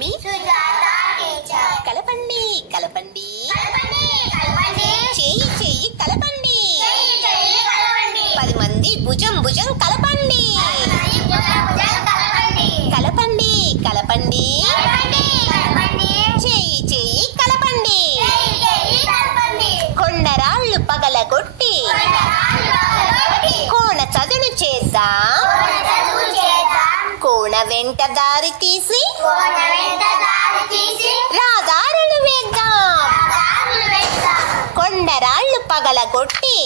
మీ Sujatha teacher. కలపండి కలపండి చేయి చేయి కలపండి 10 మంది భుజం భుజం కలపండి. కలపండి కలపండి చేయి చేయి కలపండి. కొండరాళ్ళు పగలగొట్టి కోణ చదును చేద్దాం. కోణ వెంట దారి తీసి రాదారులు వేద్దాం. కొండరాళ్ళు పగలగొట్టి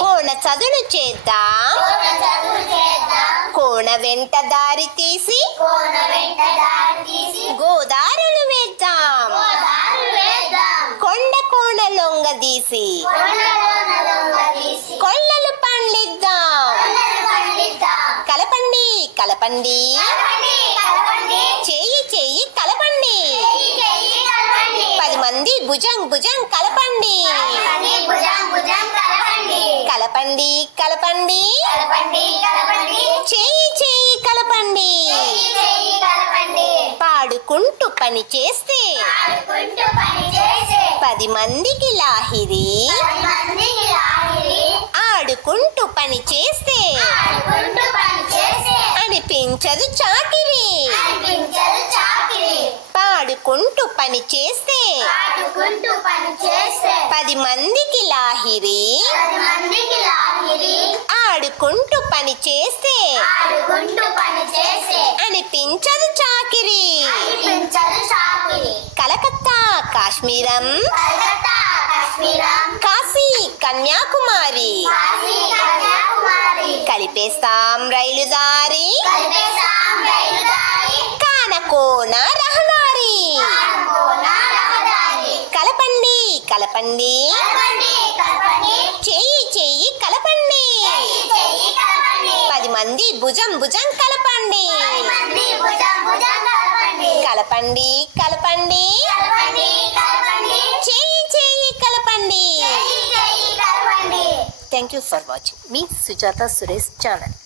కోణ చదును చేద్దాం. కోణ వెంట దారి తీసి గోదారులు వేద్దాం. కొండ కోణ లొంగదీసి కొల్లలు పండిద్దాం. కలపండి కలపండి చేయి చేయి కలపండి. 10 మంది భుజం భుజం కలపండి. కలపండి కలపండి చేయి చేయి కలపండి. పాడుకుంటూ పని చేస్తే 10 మందికి లాహిరి. ఆడుకుంటూ పని చేస్తే అనిపించదు చాకిరి. పాడుకుంటూ పని చేస్తే 10 మందికి లాహిరి. ఆడుకుంటూ పని చేస్తే అనిపించదు చాకిరి. కలకత్తా కాశ్మీరం కాశీ కన్యాకుమారి కలిపేస్తాం రైలు దారి. కానకోన రహదారి. కలపండి కలపండి చేయి చేయి కలపండి. 10 మంది భుజం భుజం కలపండి. కలపండి కలపండి చేయి చేయి కలపండి. Thank you for watching me Sujatha Suresh channel.